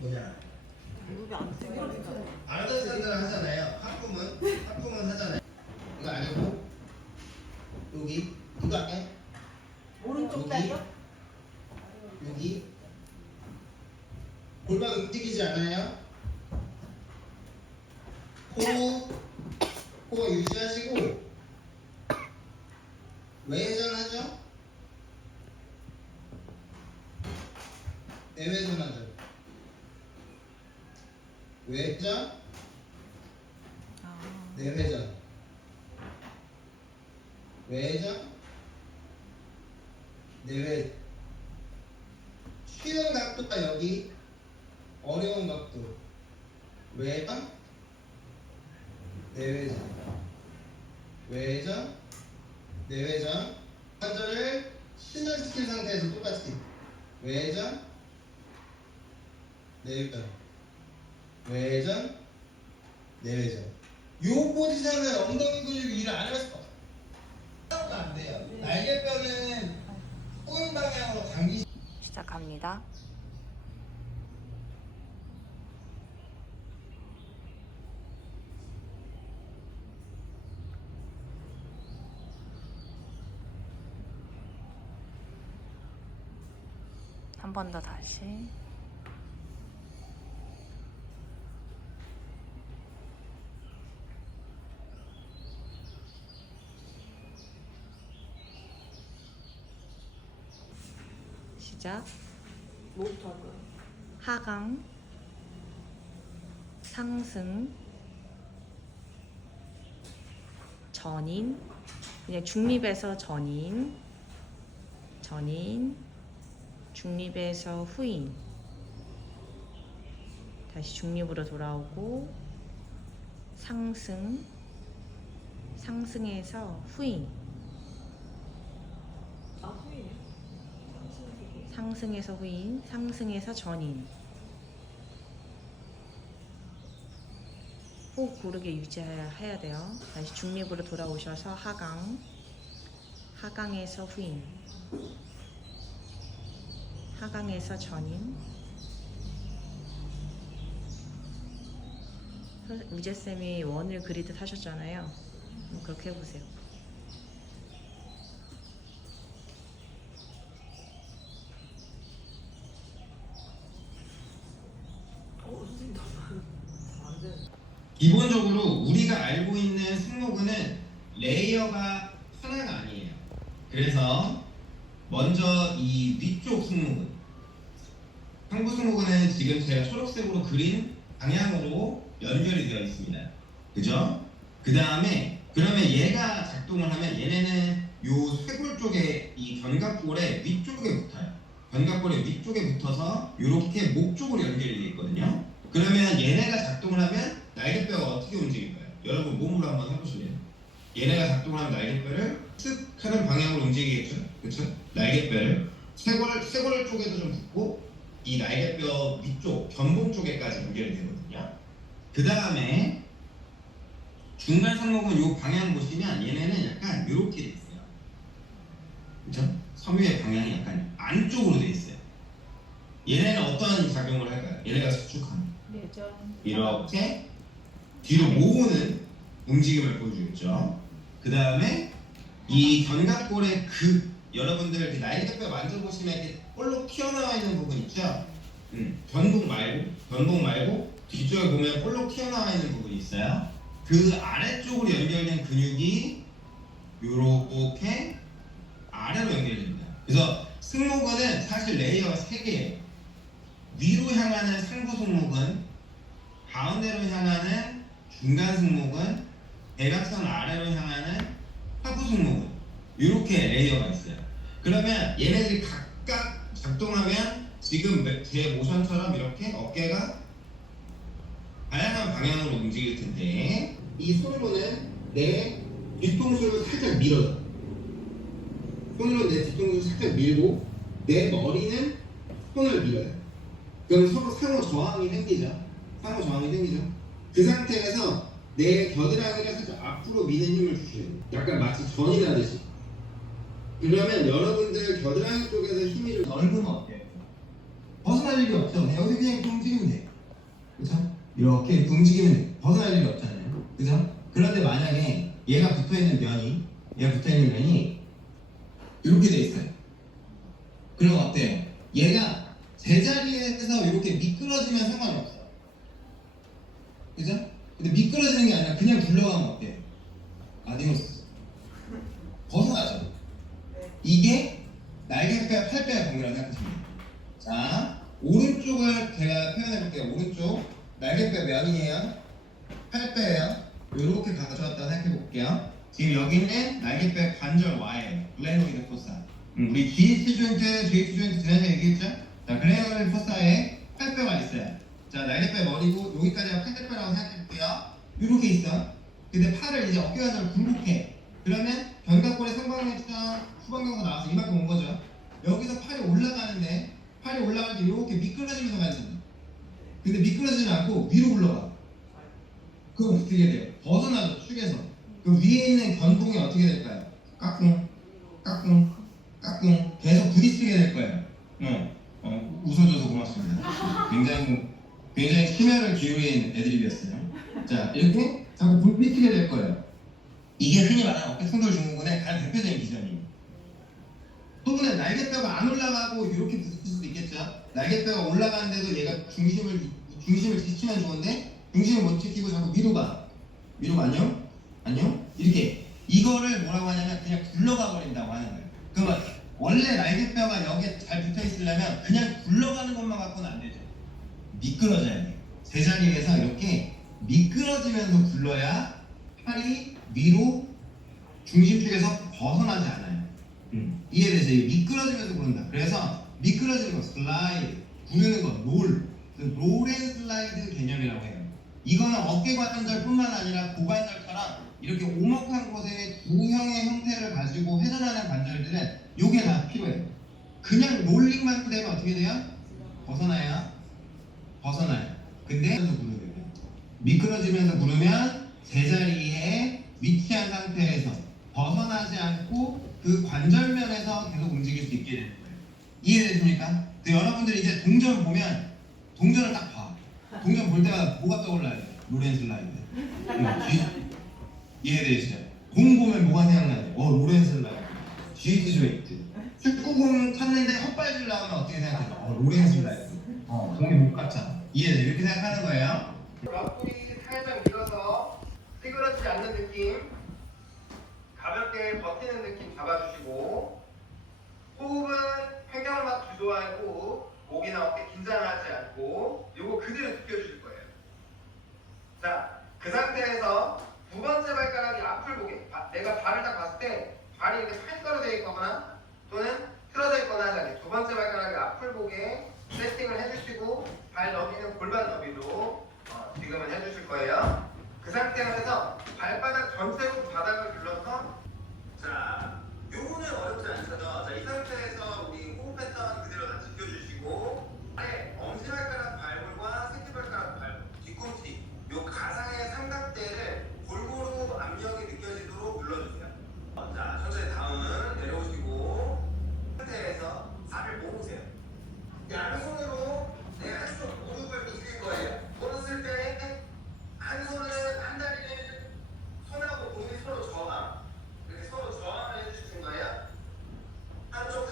뭐냐? 무릎이 안 땡겨진다. 안 하던 사람들은 하잖아요. 하품은 하잖아요. 이거 아니고 여기 이거 아니야? 오른쪽 여기. 다리요? 여기 골반 움직이지 않아요? 코 유지하시고 외회전하죠? 내회전하죠. 외회전, 내회전, 외회전, 내회전. 쉬운 각도가 여기, 어려운 각도. 외회전, 내회전, 외회전, 내회전. 관절을 신전시킨 상태에서 똑같이 외회전, 내회전, 외회전, 내회전. 요 포지션을 엉덩이 근육이 일을 안 할 수가 없어요. 안 돼요. 날개뼈는 꼬인 방향으로 당기시. 시작합니다. 한 번 더 다시. 시작. 뭐부터 할 거야? 하강, 상승, 전인, 그냥 중립에서 전인, 중립에서 후인, 다시 중립으로 돌아오고, 상승, 상승에서 후인, 아, 후이네. 상승에서 후인, 상승에서 전인. 호흡 고르게 유지해야 돼요. 다시 중립으로 돌아오셔서 하강, 하강에서 후인, 하강에서 전인. 우재쌤이 원을 그리듯 하셨잖아요. 그렇게 해보세요. 선생님 안 돼. 기본적으로 우리가 알고 있는 승모근은 레이어가 하나가 아니에요. 그래서 먼저 이 위쪽 승모근, 상부 승모근은 지금 제가 초록색으로 그린 방향으로 연결이 되어 있습니다. 그죠? 그 다음에 그러면 얘가 작동을 하면 얘네는 요 쇄골 쪽에 이 견갑골의 위쪽에 붙어요. 견갑골의 위쪽에 붙어서 이렇게 목 쪽으로 연결이 되어 있거든요. 그러면 얘네가 작동을 하면 날개뼈가 어떻게 움직일까요? 여러분 몸으로 한번 해보실래요? 얘네가 작동을 하면 날개뼈를 쓱 하는 방향으로 움직이겠죠? 그쵸? 날개뼈를 쇄골 쪽에도 좀 붙고 이 날개뼈 위쪽, 견봉 쪽에까지 연결이 되거든요. 그 다음에 중간 상목은 이 방향 보시면 얘네는 약간 이렇게 돼 있어요. 그죠? 섬유의 방향이 약간 안쪽으로 돼 있어요. 얘네는 어떤 작용을 할까요? 얘네가 수축하는 예전. 이렇게 뒤로 모으는 움직임을 보여주겠죠. 그 다음에 이 견갑골의 여러분들 이렇게 날개뼈 만져보시면 이렇게 볼록 튀어나와 있는 부분 있죠? 견봉 말고 뒤쪽에 보면 볼록 튀어나와 있는 부분이 있어요. 그 아래쪽으로 연결된 근육이 요렇게 아래로 연결됩니다. 그래서 승모근은 사실 레이어가 3개예요. 위로 향하는 상부 승모근, 가운데로 향하는 중간 승모근, 대각선 아래로 향하는 하부 승모근. 이렇게 레이어가 있어요. 그러면 얘네들이 각각 작동하면 지금 제 모션처럼 이렇게 어깨가 다양한 방향으로 움직일 텐데 이 손으로는 내 뒤통수를 살짝 밀어요. 손으로 내 뒤통수를 살짝 밀고 내 머리는 손을 밀어요. 그럼 서로 상호 저항이 생기죠. 그 상태에서 내 겨드랑이를 살짝 앞으로 미는 힘을 주셔야 돼요. 약간 마치 전이라듯이. 그러면 여러분들 겨드랑이 쪽에서 힘이 좀 넓으면 어때요? 벗어날 벗어날 일이 없죠. 여기서 그냥 이렇게 움직이면 돼. 그렇죠? 이렇게 움직이면 돼. 벗어날 일이 없잖아요. 그죠? 그런데 만약에 얘가 붙어있는 면이 이렇게 돼 있어요. 그럼 어때요? 얘가 제자리에서 이렇게 미끄러지면 상관이 없어요. 그죠? 근데 미끄러지는 게 아니라 그냥 굴러가면 어때요? 아디오스. 벗어나죠? 이게 날개뼈, 팔뼈의 범위라고 생각하시면 돼요. 자, 오른쪽을 제가 표현해볼게요. 오른쪽 날개뼈 면이에요. 팔뼈예요. 이렇게 가져왔다 생각해볼게요. 지금 여기는 날개뼈 관절 Y예요. 글레노이드 포사. 우리 GH 조인트 지난주에 얘기했죠? 자, 글레노이드 포사에 팔뼈가 있어요. 자, 날개뼈 머리고 여기까지가 팔뼈라고 생각해볼게요. 이렇게 있어. 근데 팔을 이제 어깨 관절을 굴곡해. 그러면 견갑골의 상방내장 후방경가 나와서 이만큼 온 거죠. 여기서 팔이 올라가는데 때 이렇게 미끄러지면서 가야 됩니다. 근데 미끄러지지 않고 위로 굴러가. 그럼 어떻게 돼요? 벗어나죠, 축에서. 그 위에 있는 견봉이 어떻게 될까요? 까꿍, 까꿍, 까꿍. 계속 부딪히게 될 거예요. 웃어줘서 고맙습니다. 굉장히 심혈을 기울인 애드립이었어요. 자, 이렇게 자꾸 부딪히게 될 거예요. 이게 흔히 말하는 어깨 충돌 증후군의 가장 대표적인 기전이에요. 또 근데 날개뼈가 안 올라가고 이렇게 부딪힐 수도 있겠죠. 날개뼈가 올라가는데도 얘가 중심을 지키면 좋은데 중심을 못 지키고 자꾸 위로 가. 안녕? 이렇게 이거를 뭐라고 하냐면 그냥 굴러가 버린다고 하는 거예요. 그러면 원래 날개뼈가 여기에 잘 붙어 있으려면 그냥 굴러가는 것만 갖고는 안 되죠. 미끄러져야 돼요. 제자리에서 이렇게 미끄러지면서 굴러야 팔이 위로 중심축에서 벗어나지 않아요. 이해되세요? 미끄러지면서 구른다. 그래서 미끄러지는 거 슬라이드, 구르는 거 롤 앤 슬라이드 개념이라고 해요. 이거는 어깨 관절뿐만 아니라 고관절처럼 이렇게 오목한 곳에 두형의 형태를 가지고 회전하는 관절들은 요게 다 필요해요. 그냥 롤링만 되면 어떻게 돼요? 벗어나요. 근데 미끄러지면서 구르면 제자리에 위치한 상태에서 벗어나지 않고 그 관절면에서 계속 움직일 수 있게 되는 거예요. 이해되십니까? 여러분들이 이제 동전 보면 동전을 딱 봐. 동전 볼 때마다 뭐가 떠올라요? 로렌 슬라이드. 이해되시죠? 공 보면 뭐가 생각나요? 로렌 슬라이드. GH 조인트. 축구공 탔는데 헛발질 나오면 어떻게 생각해요? 로렌 슬라이드. 공이 못 갔잖아. 이해돼요? 이렇게 생각하는 거예요. 옆구리 살짝 밀어서 찌그러지지 않는 느낌, 가볍게 버티는 느낌 잡아주시고, 호흡은 횡격막 주도할 호흡, 목이나 어깨 긴장하지 않고 요거 그대로 느껴주실 거예요. 자, 그 상태에서 두 번째 발가락이 앞을 보게. 내가 발을 딱 봤을 때 발이 이렇게 팔가로 되어 있거나 또는 틀어져 있거나 하지 두 번째 발가락이 앞을 보게 세팅을 해주시고, 발 너비는 골반 너비로 지금은 해주실 거예요. 그 상태에서 발바닥 전체로 바닥을 눌러서, 자, 요거는 어렵지 않죠. 자, 이 상태에서 우리 호흡 패턴 그대로 다 지켜주시고, 엄지발가락 발골과 새끼발가락 발골, 뒤꿈치, 요 가상의 삼각대를 골고루 압력이 느껴지도록 눌러주세요. 자, 천천히 다운은 내려오시고, 상태에서 발을 모으세요. 양손으로 내 한손 무릎을 미실 거예요. 오른쓸 때 한 손은 한 다리를 손하고 몸이 서로 저항, 이렇게 서로 저항을 해주시는 거예요. 한쪽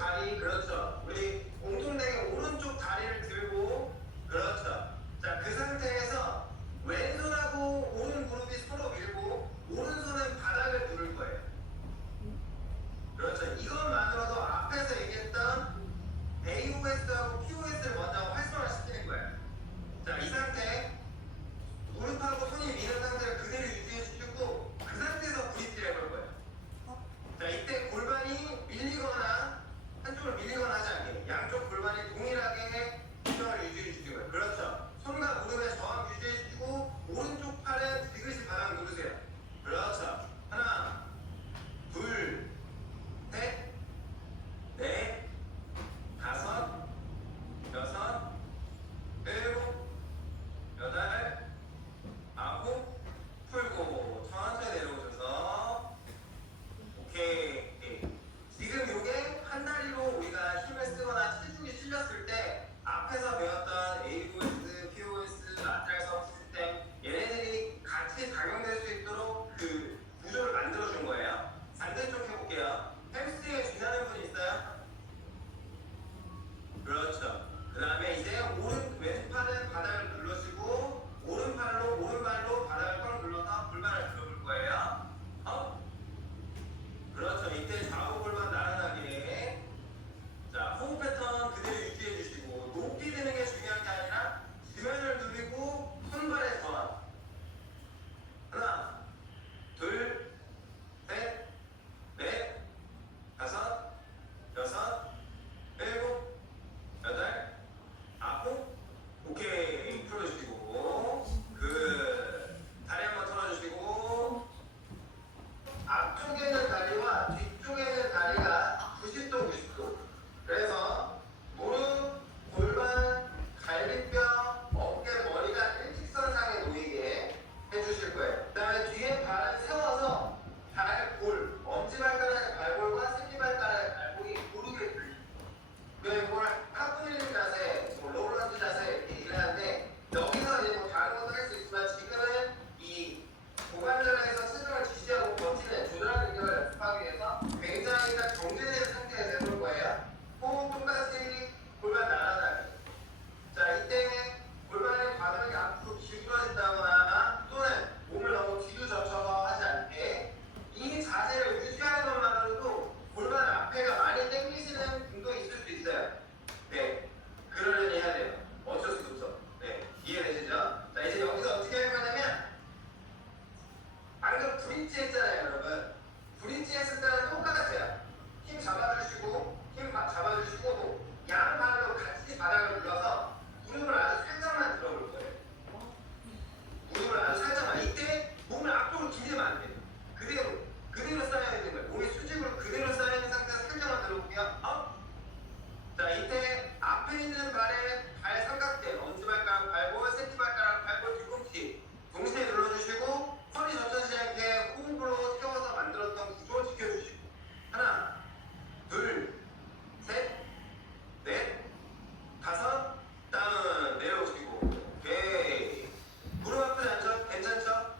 발 삼각대, 엄지발가락 발볼, 새끼발가락 발볼, 뒤꿈치 동시에 눌러주시고 허리 젖혀지지 않게 호흡으로 태워서 만들었던 구조 지켜주시고 하나, 둘, 셋, 넷, 다섯, 다운 내려오시고 오케이. 무릎 아프지 않죠? 괜찮죠?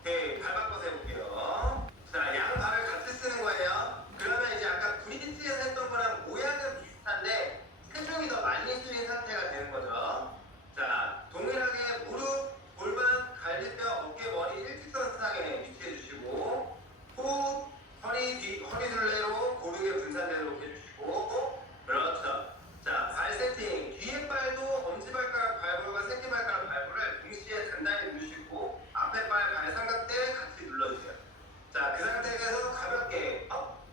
오케이. 발 바꿔서 해볼게요. 자, 양 발을 같이 쓰는 거예요. 그러면 이제 아까 브리지에서 했던 거랑 모양은 비슷한데 체중이 더 많이 실린 상태가 되는 거죠. 자, 동일하게 무릎, 골반, 갈비뼈, 어깨, 머리 일직선 상에 위치해 주시고 호흡, 허리 둘레로 고르게 분산되도록 해주시고 그렇죠. 자, 발 세팅. 뒤에 발도 엄지발가락 발볼과 새끼발가락 발볼을 동시에 단단히 누르시고 앞에 발 삼각대 같이 눌러주세요. 자, 그 상태에서 가볍게 업.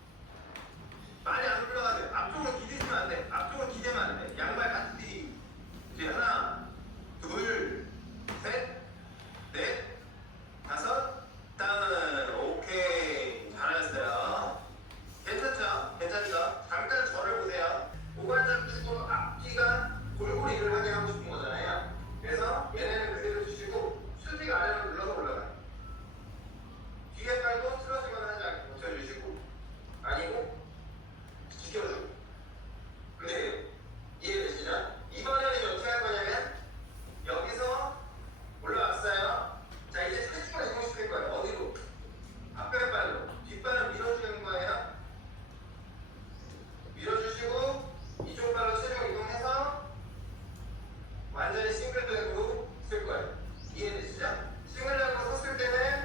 많이 안 올라가도 돼. 앞쪽으로 기대시면 안 돼. 앞쪽으로 기대면 안 돼. 양발 같이 뒤. 이제 하나, 둘, 셋, 넷, 다섯, 다운. 오케이. 잘하셨어요. 괜찮죠? 괜찮죠? 잠깐 저를 보세요. 오관절 주고 앞뒤가 골고루 일을 하게 하고 싶은 거잖아요. 그래서 얘네는 그대로 주시고 수직 아래로 눌러서 올라가요. 뒤에 발도 틀어지거나 하지 않게 버텨주시고 아니고 지켜주고. 근데 이해되시죠? 이번에는 이제 어떻게 할 거냐면 여기서 올라왔어요. 자, 이제 체중을 이동시킬 거예요. 어디로? 앞에 발로. 뒷발은 밀어주는 거예요. 밀어주시고 이쪽 발로 체중 이동해서 완전히 싱글백으로 쓸 거예요. 이해되시죠? 싱글백으로 섰을 때는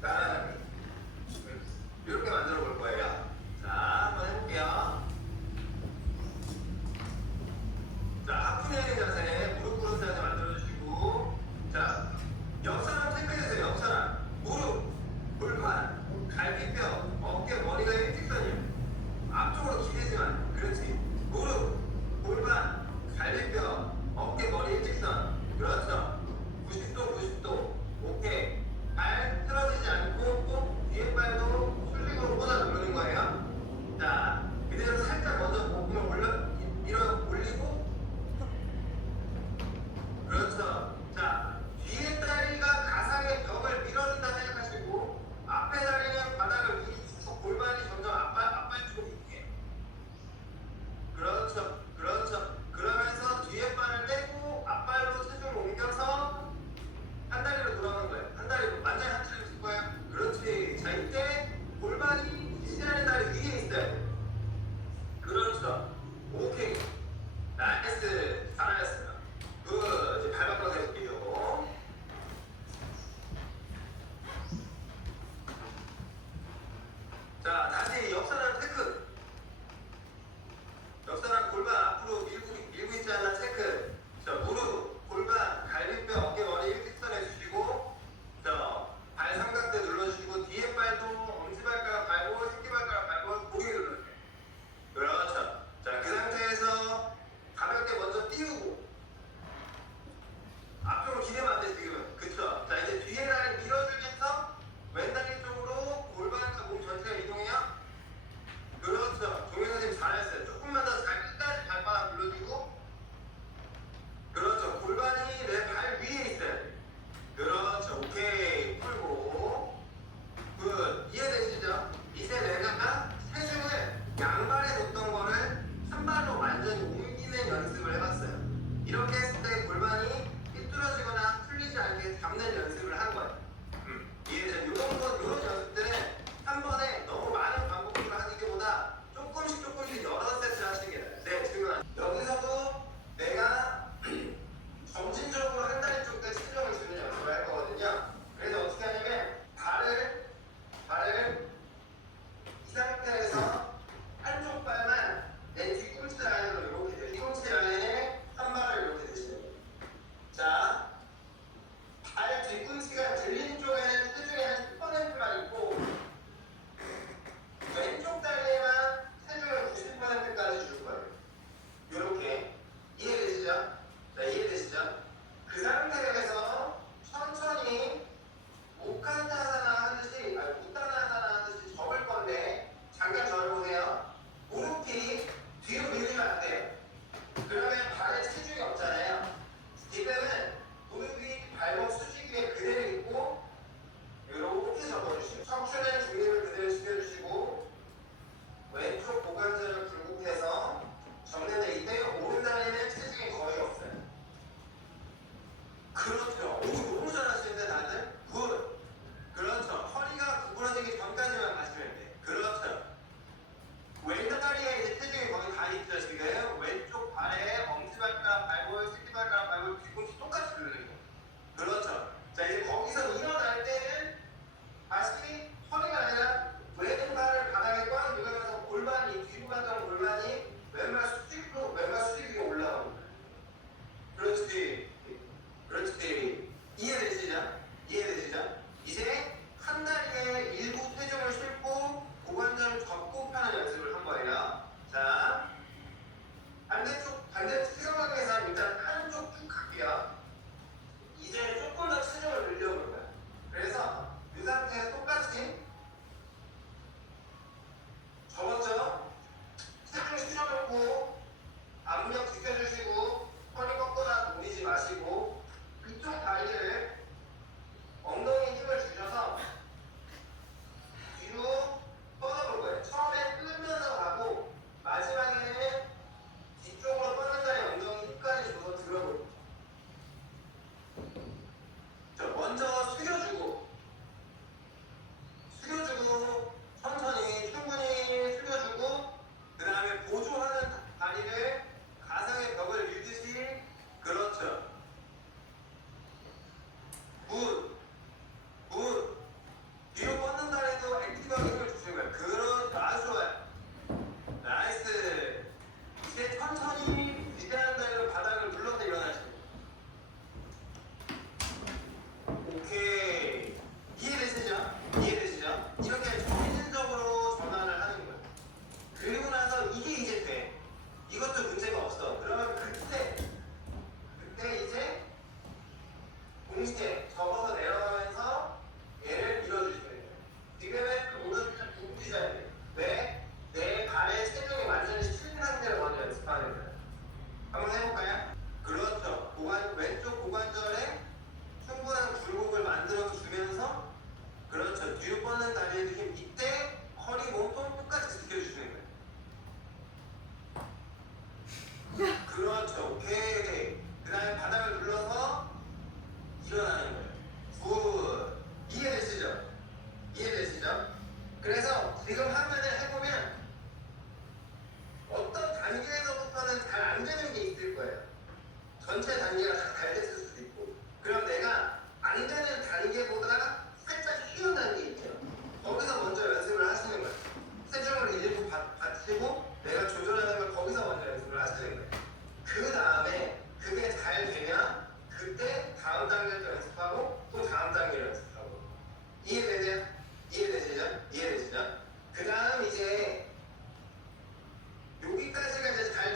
나란하게 이렇게 만들어 볼 거예요. 자, 한번 해볼게요. 자, 하프 힐링 자세, 무릎 꿇은 자세 만들어주시고 자, 역선함 체크해주세요. 역선함. 무릎, 골반, 갈비뼈, 어깨, 머리가 일직선이에요. 앞쪽으로 기대지만 그렇지. 무릎, 골반, 갈비뼈, 어깨, 머리 일직선. 그렇죠. 90도, 90도. 오케이. 발 틀어지지 않고 꼭 뒤에 발도 수직으로 꽂아 누르는 거예요. 자, 그대로 살짝 먼저 목을 올리고 그렇죠. 자, 뒤에 다리가 가상의 벽을 밀어준다 생각하시고 앞에 다리는 바닥을 위로 골반이 점점 앞발 쪽으로 이렇게. 그렇죠. 그렇죠. 그러면서 뒤에 발을 떼고 앞발로 체중을 옮겨서 한 다리로 돌아오는 거예요. 한 다리로 완전히 한 다리로 쓸 거예요. 그렇지. 자, 이때 골반이 시시하는 다리 위에 있어요. 그렇죠. 오케이. 나이스. 잘하셨어요. 굿. 이제 발 바꿔서 해볼게요. 자, 다시 역선하는 체크. 역선한 골반 앞으로 밀고 있지 않나 체크. 자, 무릎, 골반, 갈비뼈, 어깨, 머리 일직선 해주시고 자, 발 삼각대 눌러주시고 뒤에 발도 엄지발가락 발볼, 새끼발가락 발볼 고개 눌러주세요. 그렇죠. 자, 그 상태에서 가볍게 먼저 띄우고 앞쪽으로 기대면 안 돼, 지금은. 그쵸? 자, 이제 뒤에 다리 밀어주면서 왼다리 쪽으로 골반과 몸 전체가 이동해요. 그렇죠. 종현 선생님 잘했어요. 조금만 더 잘 끝까지 발바닥 눌러주고 그렇죠. 골반이 내 발 위에 있어요. 그렇죠. 오케이. 풀고 굿. 이해되시죠? 이제 내가 체중을 양발에 뒀던 거를 한 발로 완전히 옮기는 연습을 해봤어요. 이렇게 했을 때 골반이 삐뚤어지거나 풀리지 않게 잡는 연습을 한 거예요. 이해되죠? 이런 연습들은 한 번에 너무 많은 반복으로 하기보다 조금씩 여러 세트 하시는 게 나아요. 네, 지금 여기서도 내가 점진적으로 한 다리 쪽에 체중을 주는 연습을 할 거거든요. 그래서 어떻게 하냐면 발을 이 상태에서 한쪽 발만 내 뒤꿈치 라인으로 이렇게 돼. 뒤꿈치 라인에 한 발을 이렇게 대죠. 그렇죠. 오, 너무 잘하시는데 다들. 굿. 그렇죠. 허리가 구부러지기 전까지만 가시면 돼. 그렇죠. 왼쪽 다리에 이제 체중이 거의 다 있죠 지금. 왼쪽 발에 엄지발가락 발골, 새끼발가락 발골, 뒤꿈치 똑같이 누르는 거. 그렇죠. 자 이제 거기서 일어날 때는 다시 허리가 아니라 왼발을 바닥에 꽉 누르면서 골반이 뒤로 갔던 골반이 왼발 수직으로 올라가는 거예요. 그렇지. 그렇지. 이해되시죠? 이해되시죠? 이제 한 다리에 일부 체중을 싣고 고관절을 접고 펴는 연습을 한 거예요. 자, 반대쪽 체중각에서 일단 한쪽 쭉 갈게요. 이제 조금 더 체중을 늘려볼 거야. 그래서 이 상태에서 똑같이 접었죠? 체중 실어놓고 앞면 지켜주시고 허리 꺾거나 놀리지 마시고 이쪽 다리를 엉덩이에 힘을 주셔서 뒤로 뻗어볼 거예요. 처음에 끌면서 가고 마지막에는 뒤쪽으로 뻗는 자리 엉덩이 힘까지 줘서 들어볼 거예요. 먼저 숙여주고 천천히 충분히 숙여주고 그 다음에 보조하는 다리를 가상의 벽을 밀듯이 그렇죠. 굿. 뒤로 뻗는 다리도 액티브하게 힘을 주시는 거예요. 그렇죠. 아주 좋아요. 나이스. 이제 천천히 위대한 다리로 바닥을 눌러서 일어나시는 거예요. 오케이. 이해되시죠? 이렇게 점진적으로 전환을 하는 거예요. 그리고 나서 이게 이제 돼. 이것도 문제가 없어. 그러면 그때 이제 동시에 접어서 내려가면서 얘를 밀어주시면 돼요. 지금은 오른쪽 굽히셔야 돼요. 왜? 내 발에 체중이 완전히 실린 상태를 먼저 연습하는 거예요. 한번 해볼까요? 그렇죠. 왼쪽 고관절에 충분한 굴곡을 만들어 주면서 그렇죠. 뒤로 뻗는 다리에도 힘. 이때 허리 몸통 똑같이 지켜주시는 거예요. 그렇죠. 오케이. 그 다음에 바닥을 눌러서 일어나는 거예요. 굿. 이해되시죠? 그래서 지금 화면을 해보면 어떤 단계에서부터는 잘 안 되는 게 있을 거예요. 전체 단계가 다 잘 됐을 수도 있고. 그럼 내가 안 되는 단계보다 살짝 쉬운 단계 있죠. 거기서 먼저 연습을 하시는 거예요. 체중을 일부 받치고 내가 조절하는 걸 거기서 먼저 연습을 하시는 거예요. 그 다음에 그게 잘 되면 그때 다음 단계를 연습하고 또 다음 단계를 연습하고. 이해되세요? 그 다음 이제 여기까지가 이제 잘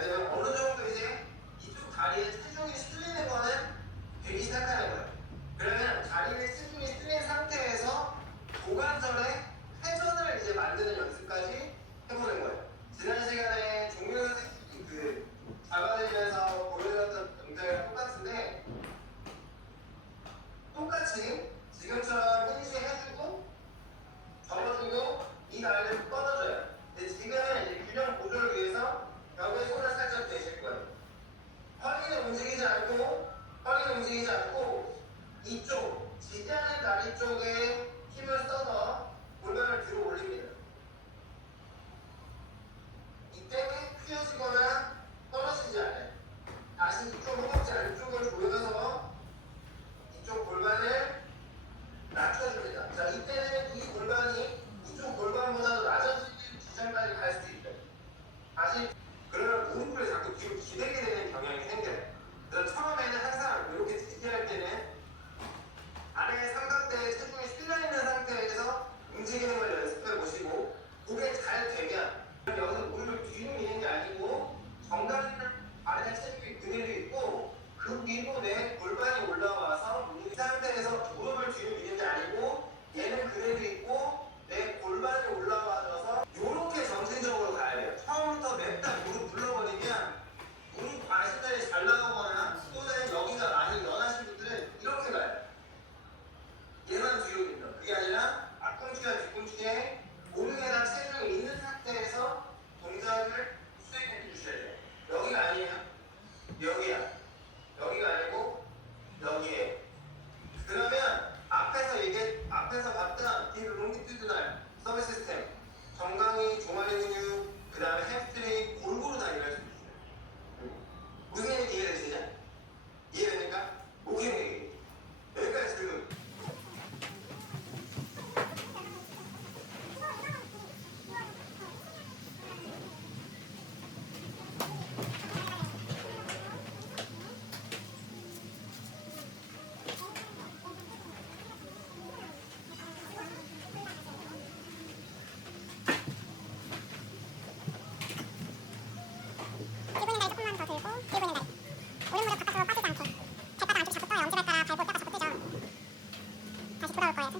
되면 어느 정도 이제 이쪽 다리에 체중이 실리는 거는 되기 시작하는 거예요. 그러면 다리에 체중이 실린 상태에서 고관절의 회전을 이제 만드는 연습까지 해보는 거예요. 지난 시간에 종료 선생님이 잡아들면서 보여드렸던 동작이랑 똑같은데 똑같이 지금처럼 힌지 해주고 접어주고 이 다리를 뻗어줘요. 근데 지금은 이제 균형 보조를 위해서 벽에 손을 살짝 대실 거예요. 허리는 움직이지 않고 이쪽 지지하는 다리 쪽에 힘을 써서 골반을 뒤로 올립니다. 이때 휘어지거나 떨어지지 않아요. 다시 이쪽 허벅지 안쪽을 조여서 이쪽 골반을 낮춰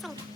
천천히.